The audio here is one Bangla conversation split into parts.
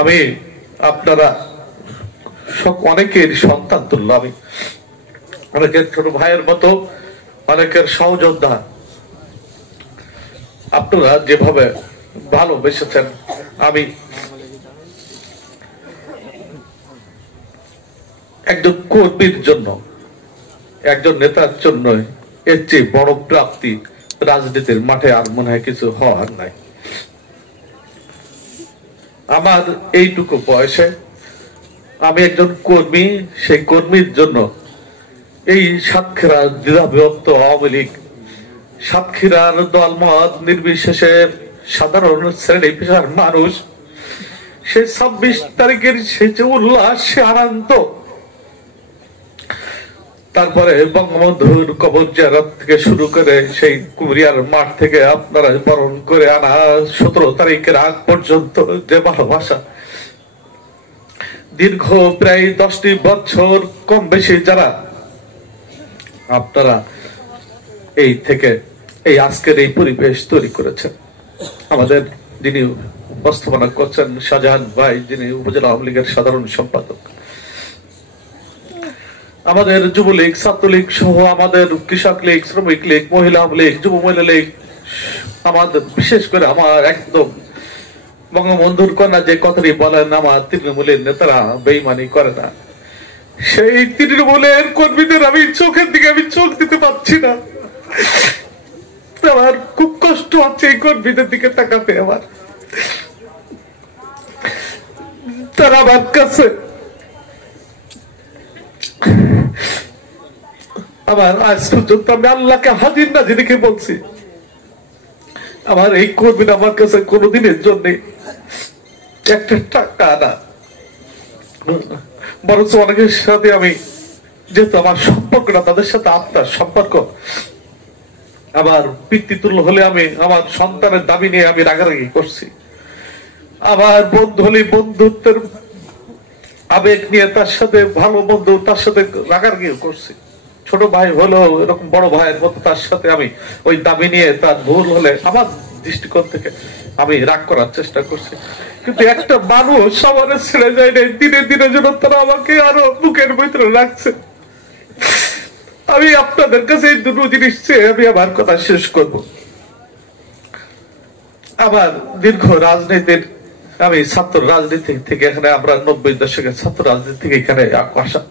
আমি আপনারা অনেকের সন্তান তুল্য, আমি অনেকের ছোট ভাইয়ের মতো, অনেকের সহযোদ্ধা। আপনারা যেভাবে ভালোবেসেছেন, আমি একজন কর্মীর জন্য, একজন নেতার জন্য এর চেয়ে বড় প্রাপ্তি রাজনীতির মাঠে আর মনে হয় কিছু হওয়ার নাই। আমার এইটুকু বয়সে আমি একজন কর্মী, সেই কর্মীর জন্য এই সাতক্ষীরা দ্বিধাবিভক্ত আওয়ামী লীগ, সাতক্ষীরার দলমত নির্বিশেষে সাধারণ শ্রেণী পেশার মানুষ, সে 26 তারিখের সে যে উল্লাস, সে আনন্দ, তারপরে বঙ্গবন্ধুর কবর জিয়ারত থেকে শুরু করে সেই কুমিরিয়ার মাঠ থেকে আপনারা বরণ করে আনা 17 তারিখের আগ পর্যন্ত যে ভালোবাসা, দীর্ঘ প্রায় 10টি বছর কম বেশি যারা আপনারা এই থেকে এই আজকের এই পরিবেশ তৈরি করেছেন, আমাদের যিনি উপস্থাপনা করছেন শাহজাহান ভাই, যিনি উপজেলা আওয়ামী লীগের সাধারণ সম্পাদক, আমাদের যুবলীগ, ছাত্রলীগ সহ আমাদের কৃষক লীগ, শ্রমিক লীগ, মহিলা লীগ, যুব মহিলা লীগ, আমাদের বিশেষ করে আমার একদম বঙ্গবন্ধুর কন্যা যে কথাটি বলেন, আমার তৃণমূলের নেতারা বেইমানি করে না, সেই তৃণমূলের কর্মীদের আমি চোখের দিকে আমি চোখ দিতে পারছি না। আমার খুব কষ্ট হচ্ছে এই কর্মীদের দিকে তাকাতে। আমার তারা আমার কাছে আমার আজ পর্যন্ত আমি আল্লাহকে হাজির নাজির রেখে বলছি, আমার এই কর্মীরা আমার কাছে কোনোদিনের জন্য একটা টাকা না, বরঞ্চ অনেকের সাথে আমি, যেহেতু আমার সম্পর্কটা তাদের সাথে আত্মার সম্পর্ক, আমার পিতৃতুল্য হলে আমি আমার সন্তানের দাবি নিয়ে আমি রাগারাগি করছি, আমার বন্ধু হলে বন্ধুত্বের আবেগ নিয়ে তার সাথে, ভালো বন্ধু তার সাথে রাগারাগি করছি, ছোট ভাই হলো এরকম বড় ভাইয়ের মতো তার সাথে আমি ওই দাবি নিয়ে তার ভুল হলে আমার দৃষ্টিকোণ থেকে আমি রাগ করার চেষ্টা করছি। কিন্তু একটা মানুষ আমার ছেড়ে যায় নাই, দিনে দিনে যেন তারা আমাকে আরো বুকের ভিতরে রাখছে। আমি আপনাদের কাছে এই দুটো জিনিস চেয়ে আমি আমার কথা শেষ করব। আমার দীর্ঘ রাজনীতির, আমি ছাত্র রাজনীতি থেকে এখানে, আমরা 90 দশকের ছাত্র রাজনীতি থেকে এখানে আসা,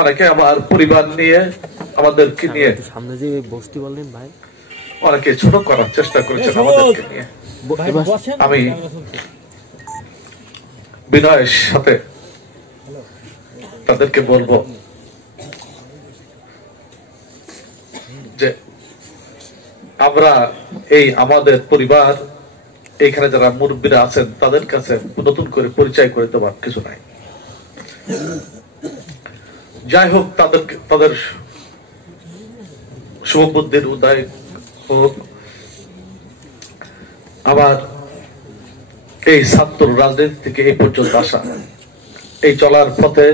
অনেকে আমার পরিবার নিয়ে, আমাদেরকে নিয়ে সামনে যে বসতি বললেন ভাই, অনেকে ছোট করার চেষ্টা করেছেন আমাদেরকে নিয়ে। আমি বিনয়ের সাথে তাদেরকে বলবো যে আমরা এই আমাদের পরিবার, এখানে যারা মুরব্বীরা আছেন তাদের কাছে নতুন করে পরিচয় করে দেওয়ার কিছু নাই। যাই হোক, তাদের শুভবুদ্ধির উদয় হোক। আবার এই ছাত্র রাজনীতি থেকে এই পর্যন্ত আসা, এই চলার পথে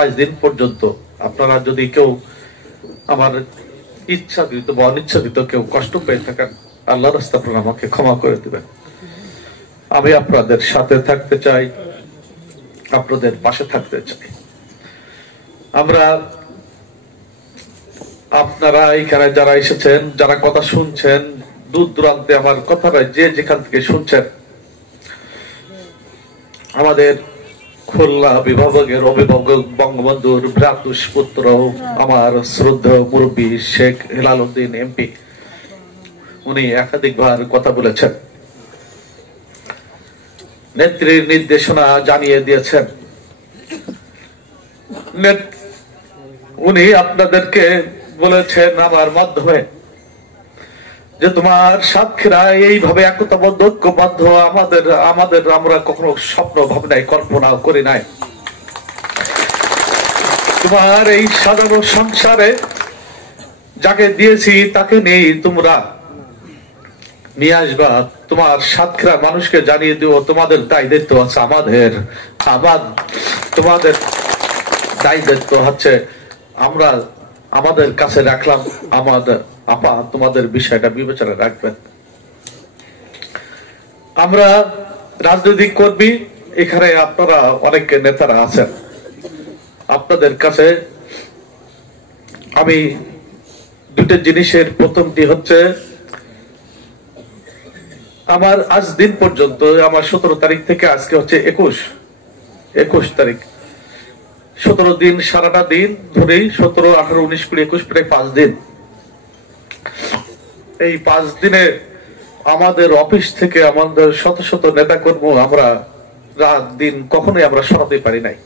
আজ দিন পর্যন্ত আপনারা যদি কেউ আমার ইচ্ছাকৃত বা অনিচ্ছাকৃত কেউ কষ্ট পেয়ে থাকেন, আল্লাহর রাস্তায় আপনারা আমাকে ক্ষমা করে দিবেন। আমি আপনাদের সাথে থাকতে চাই, আপনাদের পাশে থাকতে চাই। আমরা, আপনারা এখানে যারা এসেছেন, যারা কথা শুনছেন, দূর দূরান্তে আমার কথাটা যে যেখান থেকে শুনছেন, আমাদের খুলনা বিভাগের অভিভাবক বঙ্গবন্ধুর ভ্রাতুষ্পুত্র, আমার শ্রদ্ধেয় মুরব্বী শেখ হেলাল উদ্দিন এমপি, উনি একাধিকবার কথা বলেছেন, নেত্রীর নির্দেশনা জানিয়ে দিয়েছেন। উনি আপনাদেরকে বলেছেন আমার মাধ্যমে যে তোমার সাতক্ষীরা এইভাবে একতাবদ্ধ, ঐক্যবদ্ধ আমাদের আমরা কখনো স্বপ্ন ভাবনায় কল্পনাও করি নাই। তোমার এই সাধারণ সংসারে যাকে দিয়েছি তাকে নেই, তোমরা নিয়ে আসবা, তোমার সাতক্ষীরা মানুষকে জানিয়ে দিও তোমাদের দায় দায়িত্ব আছে, তোমাদের দায় দায়িত্ব হচ্ছে আমরা আমাদের কাছে রাখলাম, আমাদের আপা তোমাদের বিষয়টা বিবেচনা রাখবেন। আমরা রাজনৈতিক কর্মী এখানে আপনারা অনেক নেতারা আছেন, আপনাদের কাছে আমি দুটো জিনিসের প্রথমটি হচ্ছে, আমার আজ দিন পর্যন্ত আমার 17 তারিখ থেকে আজকে হচ্ছে 21 তারিখ, 17 দিন, সারাটা দিন ধরেই 17, 18, 19, 20, 21 প্রায় 5 দিন। এই 5 দিনে আমাদের অফিস থেকে আমাদের শত শত নেতা কর্মী আমরা রাত দিন কখনোই আমরা সরাতে পারি নাই।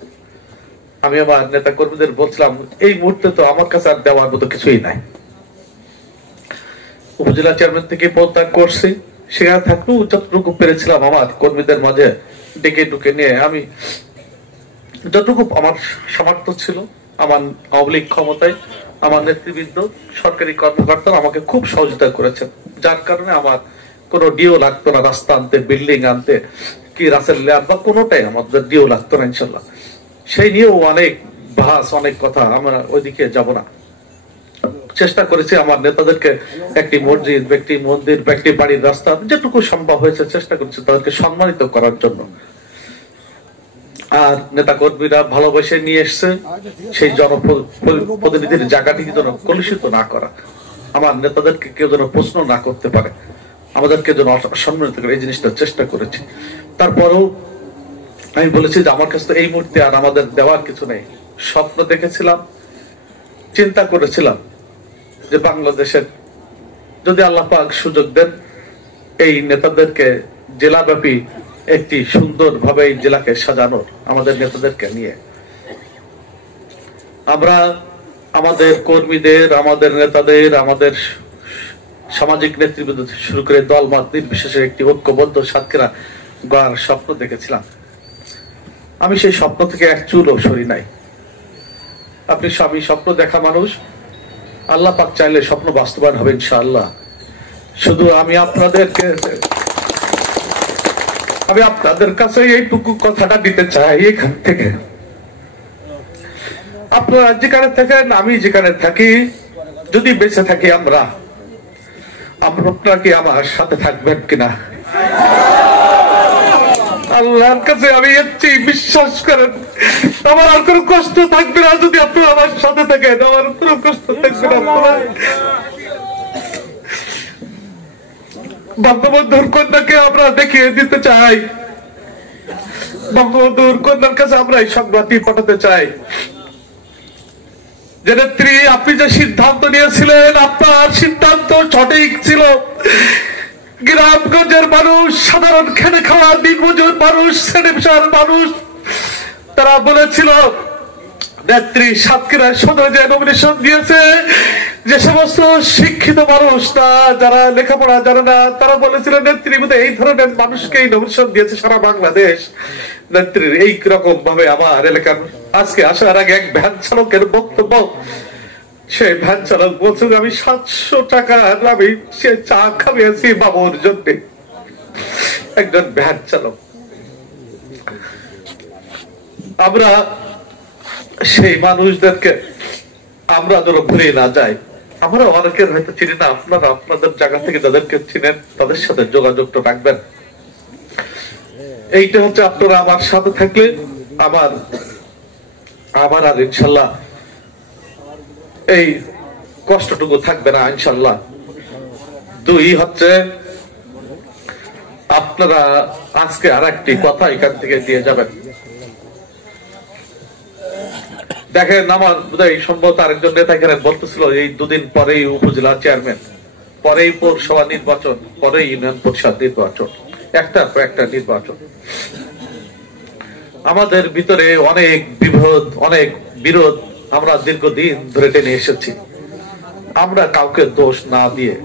আমি আমার নেতা কর্মীদের বলছিলাম এই মুহূর্তে তো আমার কাছে আর দেওয়ার মতো কিছুই নাই। উপজেলা চেয়ারম্যান থেকে পদত্যাগ করছি, সেখানে থাকলেও যতটুকু পেরেছিলাম আমার কর্মীদের মাঝে ডেকে ডুকে নিয়ে আমি যতটুকু আমার সামর্থ্য ছিল, আমার আওয়ামী লীগ ক্ষমতায় আমার নেতৃবৃন্দ সরকারি কর্মকর্তারা আমাকে খুব সহযোগিতা করেছেন, যার কারণে আমার কোনো ডিও লাগতো না, রাস্তা আনতে, বিল্ডিং আনতে, কি রাসেল ল্যাব বা কোনোটাই আমাদের ডিও লাগতো না ইনশাল্লাহ। সেই নিয়েও অনেক ভাস, অনেক কথা, আমরা ওইদিকে যাব না। চেষ্টা করেছি আমার নেতাদেরকে একটি মসজিদ, ব্যক্তি মন্দির, ব্যক্তি বাড়ির রাস্তা যেটুকু সম্ভব হয়েছে চেষ্টা করছি তাদেরকে সম্মানিত করার জন্য। আর নেতা কর্মীরা ভালোবেসে নিয়ে এসছে সেই জনপ্রতিনিধির জায়গাটি যেন কলুষিত না করা, আমার নেতাদেরকে কেউ যেন প্রশ্ন না করতে পারে, আমাদেরকে যেন সম্মানিত করে, এই জিনিসটা চেষ্টা করেছি। তারপরেও আমি বলেছি যে আমার কাছে তো এই মুহূর্তে আর আমাদের দেওয়ার কিছু নেই। স্বপ্ন দেখেছিলাম, চিন্তা করেছিলাম যে বাংলাদেশের যদি আল্লাহ পাক সুযোগ দেন এই নেতাদেরকে জেলাব্যাপী একটি সুন্দর ভাবে এই জেলাকে সাজানোর, আমাদের নেতাদেরকে নিয়ে আমরা আমাদের কর্মীদের, আমাদের নেতাদের, আমাদের সামাজিক নেতৃবৃন্দ শুরু করে দল মত নির্বিশেষে একটি ঐক্যবদ্ধ সাতক্ষীরা গড়ার স্বপ্ন দেখেছিলাম। আমি সেই স্বপ্ন থেকে এক চুলও সরি নাই। আপনি স্বামী স্বপ্ন দেখা মানুষ, আল্লাহ পাক চাইলে স্বপ্ন বাস্তবায়ন হবে ইনশাআল্লাহ। শুধু আমি আপনাদের কাছে এইটুকু কথাটা দিতে চাই, এখান থেকে আপনারা যেখানে থাকেন, আমি যেখানে থাকি, যদি বেঁচে থাকি আপনারা কি আমার সাথে থাকবেন কিনা? আল্লাহর কাছে আমি এসেছি, বিশ্বাস করেন আমার আর কোনো কষ্ট থাকবে না যদি আপনারা আমার সাথে থাকেন, আমার কোনো কষ্ট থাকবে না। বঙ্গবন্ধুর কন্যাকে আমরা দেখিয়ে দিতে চাই, বঙ্গবন্ধুর কন্যার কাছে আমরা এই সংবাদটি পাঠাতে চাই যে নেত্রী, আপনি যে সিদ্ধান্ত নিয়েছিলেন আপনার সিদ্ধান্ত সঠিক ছিল। গ্রামগঞ্জের মানুষ, সাধারণ খেটে খাওয়া দিনমজুর মানুষ, শ্রেণীপেশার মানুষ, তারা বলেছিল নেত্রী সাতক্ষীরার সদরে যে নমিনেশন দিয়েছে, যে সমস্ত শিক্ষিত মানুষ না, যারা লেখাপড়া জানে না, তারা বলেছিল নেত্রী বোধহয় এই ধরনের মানুষকে এই নমিনেশন দিয়েছে সারা বাংলাদেশ। নেত্রীর এই রকম ভাবে আমার এলাকার আজকে আসার আগে এক ভ্যান চালকের বক্তব্য, সেই ভ্যান চালক বলছে যে আমি 700 টাকা আমি সে চা খাইয়েছি বাবুর জন্য। একজন ভ্যান চালক। আমরা সেই মানুষদেরকে আমরা যেন ভুলে না যাই। আমরা অনেকের হয়তো চিনি না, আপনারা আপনাদের জায়গা থেকে যাদেরকে চিনেন তাদের সাথে যোগাযোগটা রাখবেন। এইটা হচ্ছে আপনারা আমার সাথে থাকলে আমার আর ইনশাল্লাহ এই কষ্টটুকু থাকবে না ইনশাল্লাহ। দুই হচ্ছে আপনারা আজকে আর একটি কথা এখান থেকে দিয়ে যাবেন। দেখেন আমার বোধহয় সম্ভবত আরেকজন নেতা এখানে বলতেছিল এই দুদিন পরেই উপজেলা চেয়ারম্যান, পরেই পৌরসভা নির্বাচন, পরেই ইউনিয়ন পরিষদ নির্বাচন, একটার পর একটা নির্বাচন। আমাদের ভিতরে অনেক বিভেদ, অনেক বিরোধ আমরা দীর্ঘদিন ধরে টেনে এসেছি। আমরা কাউকে দোষ না দিয়ে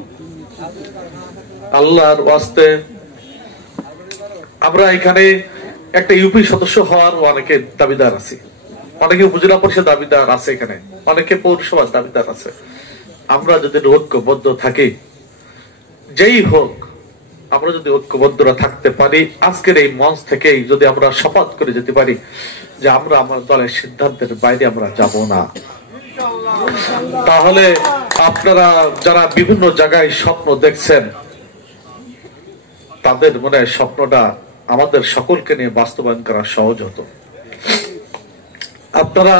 আল্লাহর ওয়াস্তে আমরা এখানে একটা ইউপি সদস্য হওয়ার অনেকে দাবিদার আছি, অনেকে উপজেলা পরিষদ দাবিদার আছে, এখানে অনেকে পৌরসভার দাবিদার আছে। আমরা যদি ঐক্যবদ্ধ থাকি, যেই হোক, আমরা যদি ঐক্যবদ্ধরা থাকতে পারি, আজকের এই মঞ্চ থেকেই যদি আমরা শপথ করে যেতে পারি যে আমরা আমার দলের সিদ্ধান্তের বাইরে আমরা যাব না, তাহলে আপনারা যারা বিভিন্ন জায়গায় স্বপ্ন দেখছেন তাদের মনে হয় স্বপ্নটা আমাদের সকলকে নিয়ে বাস্তবায়ন করা সহজ হতো। আপনারা,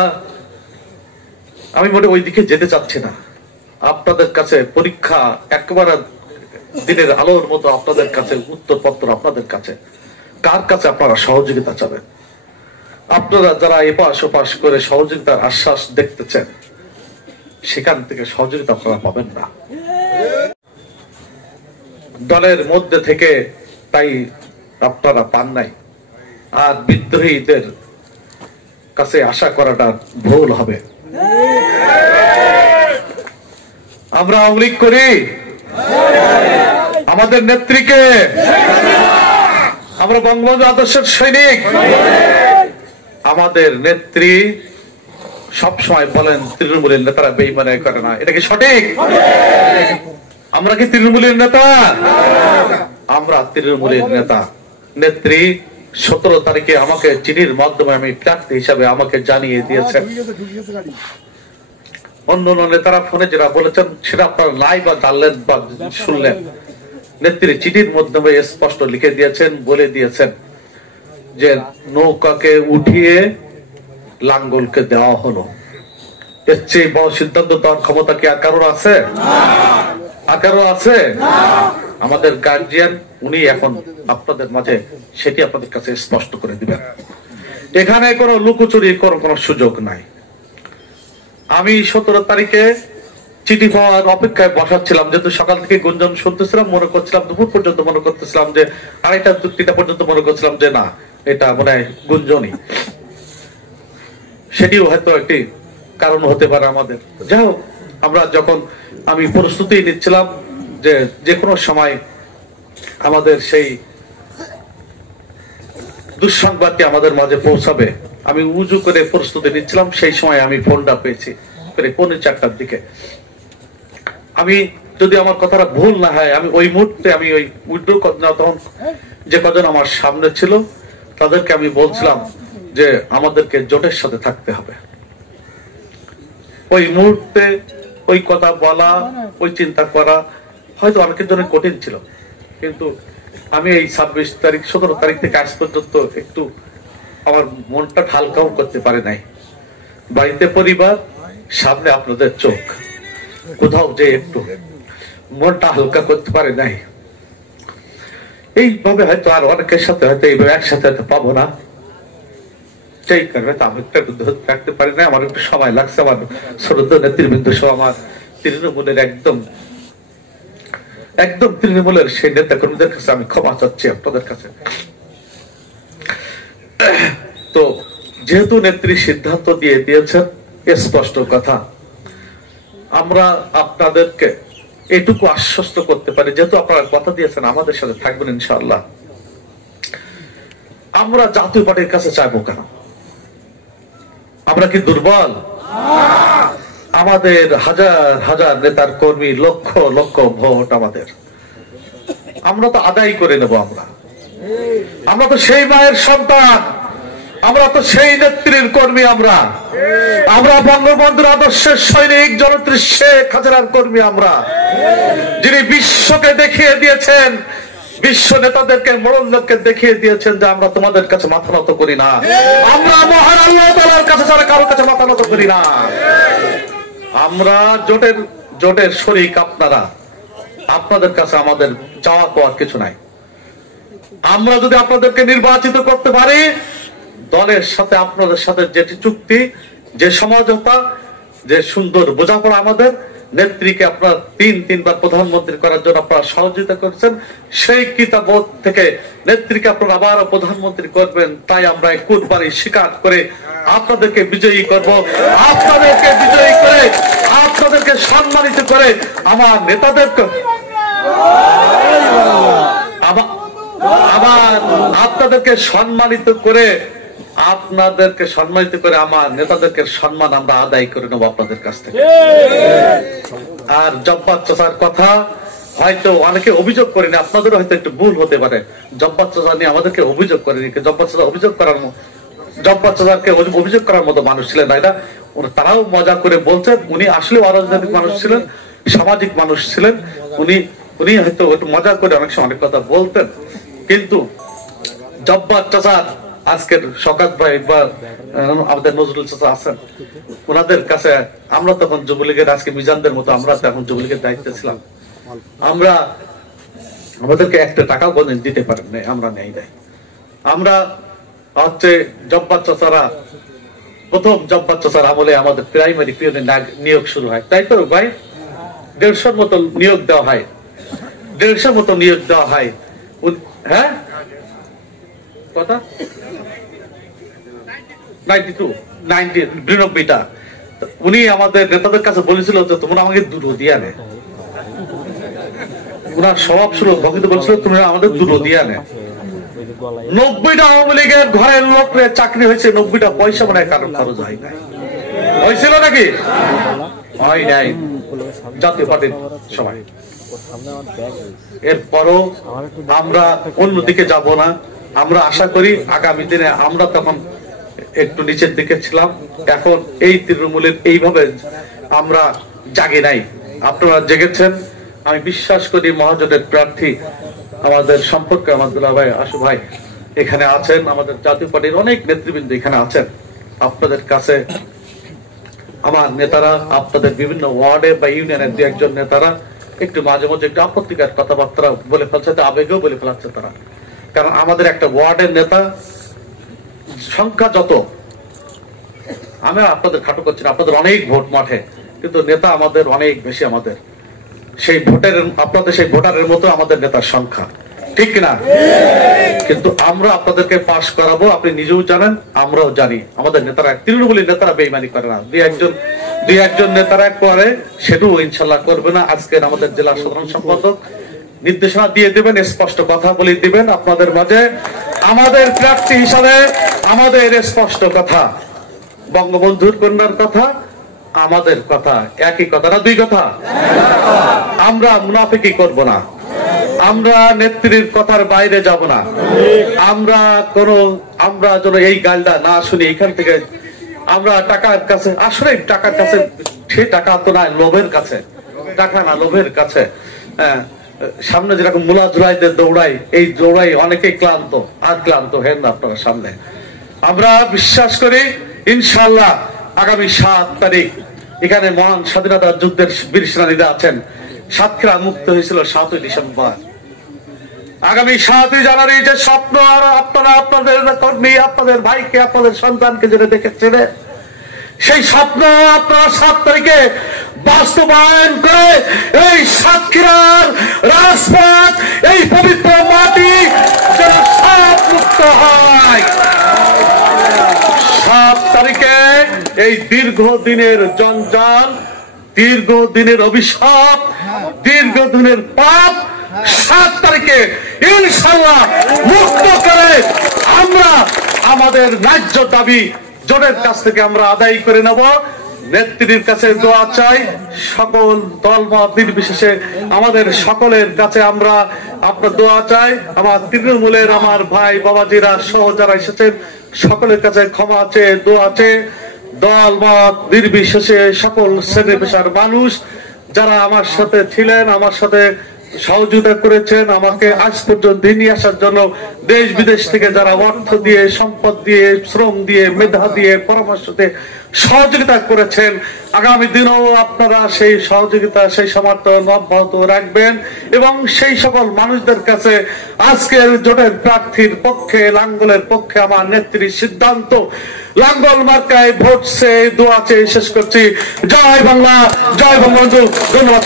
আমি মনে ওই দিকে যেতে চাচ্ছি না। আপনাদের কাছে পরীক্ষা একেবারে দিনের আলোর মতো, আপনাদের কাছে উত্তরপত্র, আপনাদের কাছে কার কাছে আপনারা সহযোগিতা চাবেন? আপনারা যারা এপাশ ওপাশ করে সহযোগিতার আশ্বাস দেখতেছেন, সেখান থেকে সহযোগিতা আপনারা পাবেন না। দলের মধ্যে থেকে তাই আপনারা পান নাই। আর বিদ্রোহীদের কাছে আশা করাটা ভুল হবে। আমরা আওয়ামী লীগ করি, আমাদের নেত্রীকে, আমরা বঙ্গবন্ধু আদর্শের সৈনিক। আমাদের নেত্রী সবসময় বলেন তৃণমূলের নেতারা বেইমানি করে না। এটা কি সঠিক? আমরা কি তৃণমূলের নেতা? আমরা তৃণমূলের নেতা। নেত্রী 17 তারিখে আমাকে চিঠির মাধ্যমে আমি প্রার্থী হিসাবে আমাকে জানিয়ে দিয়েছেন। অন্য নেতারা ফোনে যেটা বলেছেন সেটা আপনারা নাই বা জানলেন বা শুনলেন। নেত্রী চিঠির মাধ্যমে স্পষ্ট লিখে দিয়েছেন, বলে দিয়েছেন যে নৌকাকে উঠিয়ে লাঙ্গলকে দেওয়া হলো। এর চেয়ে বড় সিদ্ধান্ত দেওয়ার ক্ষমতা কি আর কারোর আছে? আর কারো আছে? আমাদের গার্জিয়ান উনি এখন আপনাদের মাঝে সেটি আপনাদের কাছে স্পষ্ট করে দিবেন। এখানে কোনো লুকোচুরি কোনো সুযোগ নাই। আমি 17 তারিখে চিঠি পাওয়ার অপেক্ষায় বসাচ্ছিলাম, যেহেতু সকাল থেকে গুঞ্জন শুনতেছিলাম, মনে করছিলাম দুপুর পর্যন্ত মনে করতেছিলাম যে 2:30-3টা পর্যন্ত মনে করছিলাম যে না, এটা মনে হয় গুঞ্জনই। সেটিও হয়তো একটি কারণ হতে পারে আমাদের। যাই হোক, আমরা যখন আমি প্রস্তুতি নিচ্ছিলাম যে যে কোনো সময় আমাদের সেই দুঃসংবাদটি আমাদের মাঝে পৌঁছাবে, আমি উজু করে প্রস্তুতি নিচ্ছিলাম। সেই সময় আমি ফোনটা পেয়েছি প্রায় 4:45টার দিকে। আমি, যদি আমার কথাটা ভুল না হয়, আমি ওই মুহূর্তে আমি ওই উইড্রো তখন যে কজন আমার সামনে ছিল তাদেরকে আমি বলছিলাম যে আমাদেরকে জোটের সাথে থাকতে হবে। ওই মুহূর্তে ওই কথা বলা, ওই চিন্তা করা হয়তো অনেকের জন্য কঠিন ছিল, কিন্তু আমি এই 26 তারিখ 17 তারিখ থেকে আজ পর্যন্ত একটু আমার মনটা হালকাও করতে পারে নাই। বাড়িতে পরিবার, সামনে আপনাদের চোখ, কোথাও যে একটু মনটা হালকা করতে পারে নাই। এইভাবে হয়তো আর অনেকের সাথে হয়তো এইভাবে একসাথে হয়তো পাবো না, সেই কারণে আমি একটু থাকতে পারি না। আমার একটু সময় লাগছে। আমার শ্রদ্ধা নেতৃবৃন্দ সহ আমার তৃণমূলের একদম তৃণমূলের সেই নেতা কর্মীদের কাছে আমি ক্ষমা চাচ্ছি আপনাদের কাছে। তো যেহেতু নেত্রী সিদ্ধান্ত দিয়ে দিয়েছেন, স্পষ্ট কথা, আমরা আপনাদেরকে এটুকু আশ্বস্ত করতে পারি, যেহেতু আপনারা কথা দিয়েছেন আমাদের সাথে থাকবেন ইনশাআল্লাহ। আমরা জাতীয় পার্টির কাছে চাইবো কেন? আমরা কি দুর্বল? আমাদের হাজার হাজার নেতার কর্মী, লক্ষ লক্ষ ভোট আমাদের, আমরা তো আদায় করে নেব। আমরা তো সেই মায়ের সন্তান, আমরা তো সেই নেত্রীর কর্মী। আমরা বঙ্গবন্ধুর আদর্শের সৈনিক, জননেত্রী শেখ হাসিনার কর্মী। আমরা যিনি বিশ্বকে দেখিয়ে দিয়েছেন, বিশ্ব নেতাদেরকে, মোড়লদেরকে দেখিয়ে দিয়েছেন যে আমরা তোমাদের কাছে মাথা নত করি না। আমরা মহান আল্লাহ তাআলার কাছে ছাড়া কারোর কাছে মাথা নত করি না। আমরা জোটের শরীক আপনারা, আপনাদের কাছে আমাদের চাওয়া পাওয়ার কিছু নাই। আমরা যদি আপনাদেরকে নির্বাচিত করতে পারি, দলের সাথে আপনাদের সাথে যেটি চুক্তি, যে সমঝোতা, যে সুন্দর বোঝাপড়া, আমাদের নেত্রীকে আপনারা তিনবার প্রধানমন্ত্রী করার জন্য আপনারা সহযোগিতা করছেন, সেই কৃতজ্ঞতা থেকে নেত্রীকে আপনারা আবারও প্রধানমন্ত্রী করবেন, তাই আমরা কুরবানি স্বীকার করে আপনাদেরকে বিজয়ী করব। আপনাদেরকে বিজয়ী করে, আপনাদেরকে সম্মানিত করে, আমার নেতাদেরকে আপনাদেরকে সম্মানিত করে আমার নেতাদেরকে সম্মান আমরা আদায় করে নেবো আপনাদের কাছ থেকে। আর জব্বার চাচার কথা হয়তো অনেকে অভিযোগ করেনি, আপনাদের হয়তো একটু ভুল হতে পারে। জব্বার চাচা নিয়ে আমাদেরকে অভিযোগ করেনি। জব্বার চাচা জব্বার চাচাকে অভিযোগ করার মতো মানুষ ছিলেন না। এটা তারাও মজা করে বলছেন। উনি আসলে অরাজনৈতিক মানুষ ছিলেন, সামাজিক মানুষ ছিলেন। উনি হয়তো একটু মজা করে অনেক সময় অনেক কথা বলতেন, কিন্তু জব্বার চাচার আজকের শকাত ভাই বা আমাদের নজরুল চাচা আছেন, ওনাদের কাছে আমরা তখন যুবলীগের আজকে মিজানদের মতো আমরা তখন যুবলীগের দায়িত্বে ছিলাম, আমরা আমাদেরকে একটা টাকাও কোনদিন দিতে পারেন নাই, আমরা নেই নাই। আমরা হচ্ছে জব্বার চাচারা প্রথম জব্বার চাচার আমলে আমাদের প্রাইমারি পিয়নের নিয়োগ শুরু হয়, তাই তো ভাই? 150 মতো নিয়োগ দেওয়া হয়, 150 মতো নিয়োগ দেওয়া হয়। হ্যাঁ কথা 92টা। উনি আমাদের নেতাদের কাছে বলেছিল যে তোমরা আমাকে দুটো দিয়া নে, ওনার স্বভাব ছিল ভক্ত বলছিল তোমরা আমাদের দুটো দিয়া নে। 90টা আওয়ামী লীগের ঘরের লোকের চাকরি হয়েছে, 90টা পয়সা মনে হয় কারণ খরচ হয় নাই, হয়েছিল নাকি? হয় নাই, জাতীয় পার্টির সবাই। এরপরও আমরা অন্যদিকে যাব না। আমরা আশা করি আগামী দিনে আমরা তখন একটু নিচের দিকে ছিলাম, এখন এই তৃণমূলের এইভাবে আমরা জাগে নাই, আপনারা জেগেছেন। আমি বিশ্বাস করি মহাজোটের প্রার্থী আমাদের সম্পর্কে আমার দুলা ভাই আশু ভাই এখানে আছেন, আমাদের জাতীয় পার্টির অনেক নেতৃবৃন্দ এখানে আছেন। আপনাদের কাছে আমার নেতারা, আপনাদের বিভিন্ন ওয়ার্ডে বা ইউনিয়নের দু একজন নেতারা একটু মাঝে মাঝে একটু আপত্তিকর কথাবার্তা বলে ফেলছে, আবেগেও বলে ফেলাচ্ছে তারা। কারণ আমাদের একটা ওয়ার্ডের নেতা সংখ্যা যত, আমি আপনাদের খাটো করছি না, আপনাদের অনেক ভোট মাঠে, কিন্তু নেতা আমাদের অনেক বেশি। আমাদের সেই ভোটের, আপনাদের সেই ভোটারের মতো আমাদের নেতার সংখ্যা, ঠিক কিনা? কিন্তু আমরা আপনাদেরকে পাশ করাবো, আপনি নিজেও জানেন, আমরাও জানি। আমাদের নেতারা, তৃণমূলের নেতারা বেইমানি করে না, দুই একজন নেতারা করে, সেটাও ইনশাল্লাহ করবে না। আজকের আমাদের জেলা সাধারণ সম্পাদক নির্দেশনা দিয়ে দিবেন, স্পষ্ট কথা বলে দিবেন আপনাদের মাঝে। আমাদের প্রার্থী হিসাবে আমাদের স্পষ্ট কথা, বঙ্গবন্ধুর কন্যার কথা, আমাদের কথা একই কথা না দুই কথা? আমরা মুনাফিকি করব না, আমরা নেত্রীর কথার বাইরে যাব না, আমরা যেন এই গালটা না শুনি এখান থেকে। আমরা টাকার কাছে, আসলে টাকার কাছে, সে টাকা তো না, লোভের কাছে টাকা না, লোভের কাছে। সামনে যেরকম মুলা জুলাইদের দৌড়াই, এই দৌড়াই অনেকেই ক্লান্ত, আর ক্লান্ত হেন না আপনারা সামনে। আমরা বিশ্বাস করি ইনশাআল্লাহ আগামী 7 তারিখ এখানে মহান স্বাধীনতা যুদ্ধের বীর সেনানীরা আছেন। সাতক্ষীরা মুক্ত হয়েছিল 7ই ডিসেম্বর। আগামী 7ই জানুয়ারি যে স্বপ্ন আর আপনারা আপনাদের কর্মী, আপনাদের ভাইকে, আপনাদের সন্তানকে যেটা দেখেছিলেন, সেই স্বপ্ন আপনারা 7 তারিখে বাস্তবায়ন করে এই সাতক্ষীরার রাজপথ, এই পবিত্র মাটি যেন সাপ মুক্ত হয়। 7 তারিখে এই দীর্ঘদিনের জঞ্জাল, দীর্ঘদিনের অভিশাপ, দীর্ঘদিনের পাপ 7 তারিখে ইনশাআল্লাহ মুক্ত করে আমরা আমাদের ন্যায্য দাবি জোটের কাছ থেকে আমরা আদায় করে নেব। নেত্রীর কাছে দোয়া চাই, সকল দলমত নির্বিশেষে আমাদের সকলের কাছে আমরা আপনার দোয়া চাই। আমার তৃণমূলের আমার ভাই বাবাজিরা সহ যারা এসেছেন সকলের কাছে ক্ষমা চেয়ে দোয়া চেয়ে, দলমত নির্বিশেষে সকল শ্রেণী পেশার মানুষ যারা আমার সাথে ছিলেন, আমার সাথে সহযোগিতা করেছেন, আমাকে আজ পর্যন্ত নিয়ে আসার জন্য দেশ বিদেশ থেকে যারা অর্থ দিয়ে, সম্পদ দিয়ে, শ্রম দিয়ে, মেধা দিয়ে, পরামর্শ দিয়ে সহযোগিতা করেছেন, আগামী দিনেও আপনারা সেই সহযোগিতা, সেই সমর্থন অব্যাহত রাখবেন। এবং সেই সকল মানুষদের কাছে আজকের জোটের প্রার্থীর পক্ষে, লাঙ্গলের পক্ষে আমার নেত্রীর সিদ্ধান্ত, লাঙ্গল মার্কায় ভোট চেয়ে দোয়া চেয়ে শেষ করছি। জয় বাংলা, জয় বঙ্গবন্ধু। ধন্যবাদ।